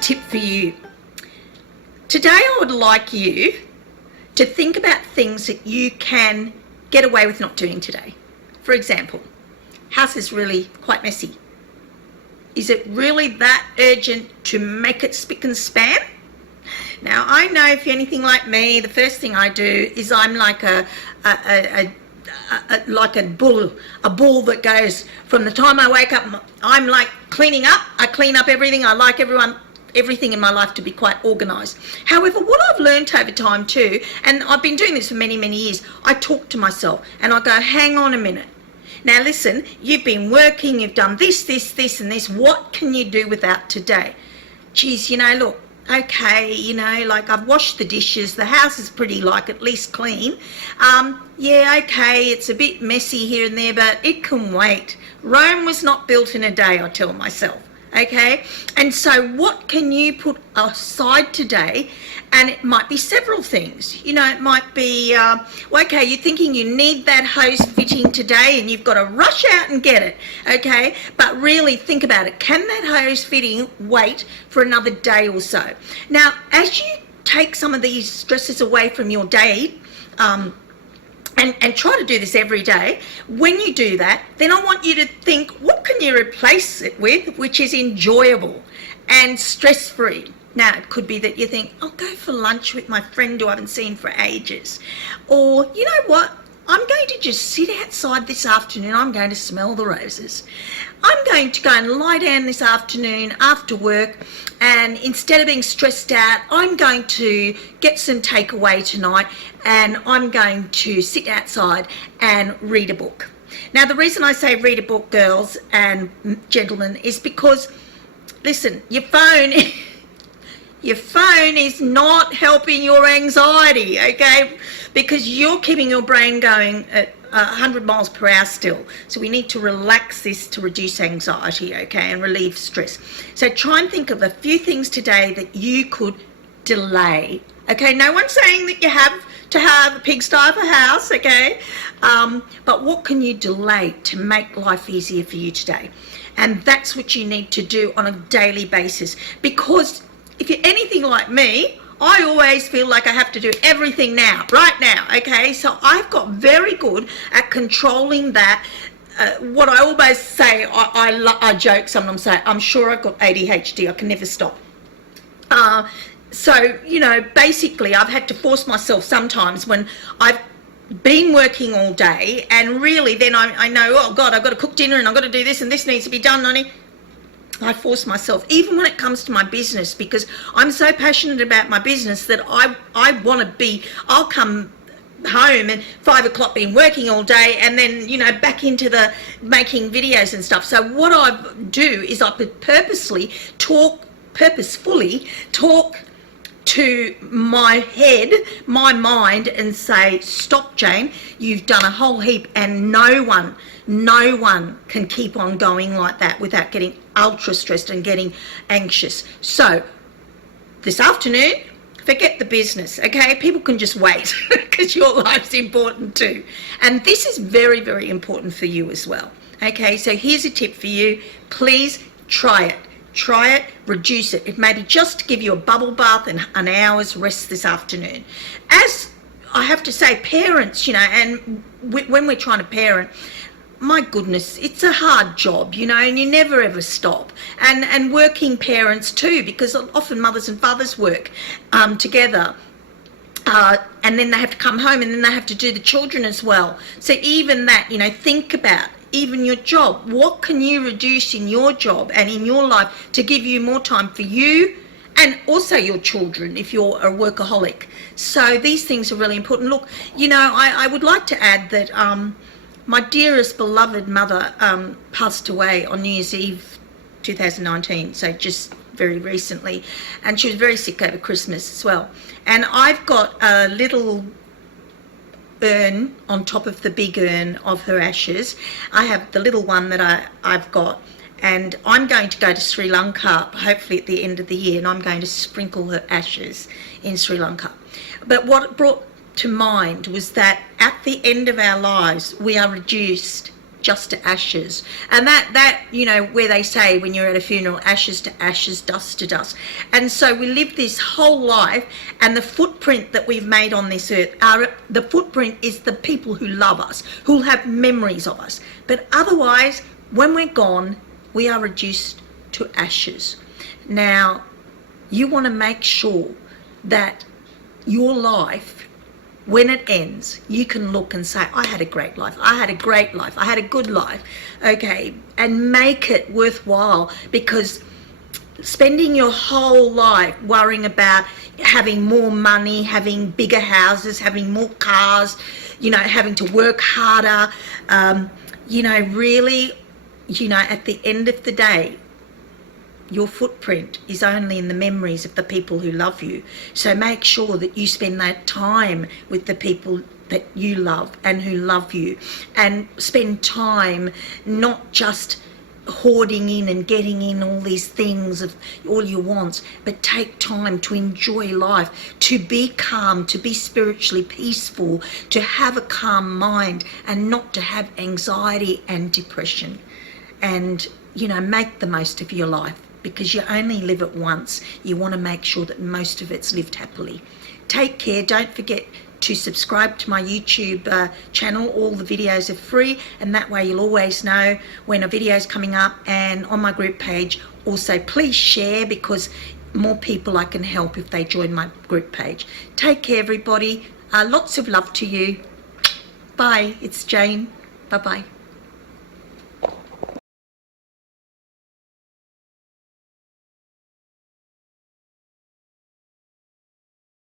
tip for you. Today I would like you to think about things that you can get away with not doing today. For example, house is really quite messy. Is it really that urgent to make it spick and span? Now, I know if you're anything like me, the first thing I do is I'm like a bull that goes from the time I wake up. I'm like cleaning up. I clean up everything. I like everything in my life to be quite organised. However, what I've learned over time too, and I've been doing this for many, many years, I talk to myself and I go, hang on a minute. Now listen, you've been working, you've done this, and this. What can you do without today? Geez, look, okay, like I've washed the dishes, the house is pretty at least clean. Yeah, okay, it's a bit messy here and there, but it can wait. Rome was not built in a day, I tell myself. Okay, and so what can you put aside today? And it might be several things. It might be, okay, you're thinking you need that hose fitting today and you've got to rush out and get it, okay? But really think about it. Can that hose fitting wait for another day or so? Now, as you take some of these stresses away from your day, and try to do this every day, when you do that, then I want you to think, what can you replace it with which is enjoyable and stress-free? Now, it could be that you think, I'll go for lunch with my friend who I haven't seen for ages. Or, you know what? I'm going to just sit outside this afternoon. I'm going to smell the roses. I'm going to go and lie down this afternoon after work, and instead of being stressed out, I'm going to get some takeaway tonight and I'm going to sit outside and read a book. Now, the reason I say read a book, girls and gentlemen, is because, listen, your phone is not helping your anxiety, okay? Because you're keeping your brain going at 100 miles per hour still. So we need to relax this to reduce anxiety, okay, and relieve stress. So try and think of a few things today that you could delay, okay? No one's saying that you have to have a pigsty of a house, okay? But what can you delay to make life easier for you today? And that's what you need to do on a daily basis, because if you're anything like me, I always feel like I have to do everything now, right now, okay? So I've got very good at controlling that. What I always say, I joke sometimes, say, I'm sure I've got ADHD, I can never stop. So, basically I've had to force myself sometimes when I've been working all day, and really then I know, oh God, I've got to cook dinner and I've got to do this and this needs to be done, honey. I force myself, even when it comes to my business, because I'm so passionate about my business that I want to be, I'll come home at 5 o'clock, been working all day, and then, back into the making videos and stuff. So what I do is I purposefully talk to my head, my mind, and say, stop, Jane, you've done a whole heap, and no one can keep on going like that without getting ultra stressed and getting anxious. So this afternoon, forget the business, okay? People can just wait because your life's important too. And this is very, very important for you as well, okay? So here's a tip for you. Please try it. Try it, reduce it. It may be just to give you a bubble bath and an hour's rest this afternoon. As I have to say, parents, and when we're trying to parent, my goodness, it's a hard job, and you never ever stop. And working parents too, because often mothers and fathers work together. And then they have to come home and then they have to do the children as well. So even that, think about even your job. What can you reduce in your job and in your life to give you more time for you and also your children if you're a workaholic? So these things are really important. Look, I would like to add that my dearest beloved mother passed away on New Year's Eve 2019, so just very recently, and she was very sick over Christmas as well. And I've got a little urn on top of the big urn of her ashes. I have the little one that I've got, and I'm going to go to Sri Lanka hopefully at the end of the year, and I'm going to sprinkle her ashes in Sri Lanka. But what it brought to mind was that at the end of our lives we are reduced just to ashes. And that you know, where they say when you're at a funeral, ashes to ashes, dust to dust. And so we live this whole life, and the footprint that we've made on this earth, the footprint is the people who love us, who'll have memories of us. But otherwise, when we're gone, we are reduced to ashes. Now, you want to make sure that your life, when it ends, you can look and say, I had a great life, I had a great life, I had a good life, okay, and make it worthwhile. Because spending your whole life worrying about having more money, having bigger houses, having more cars, you know, having to work harder, you know, really, you know, at the end of the day, your footprint is only in the memories of the people who love you. So make sure that you spend that time with the people that you love and who love you, and spend time not just hoarding in and getting in all these things of all your wants, but take time to enjoy life, to be calm, to be spiritually peaceful, to have a calm mind, and not to have anxiety and depression. And, you know, make the most of your life, because you only live it once. You want to make sure that most of it's lived happily. Take care. Don't forget to subscribe to my YouTube channel. All the videos are free, and that way you'll always know when a video is coming up. And on my group page also, please share, because more people I can help if they join my group page. Take care, everybody. Lots of love to you. Bye. It's Jayne. Bye-bye.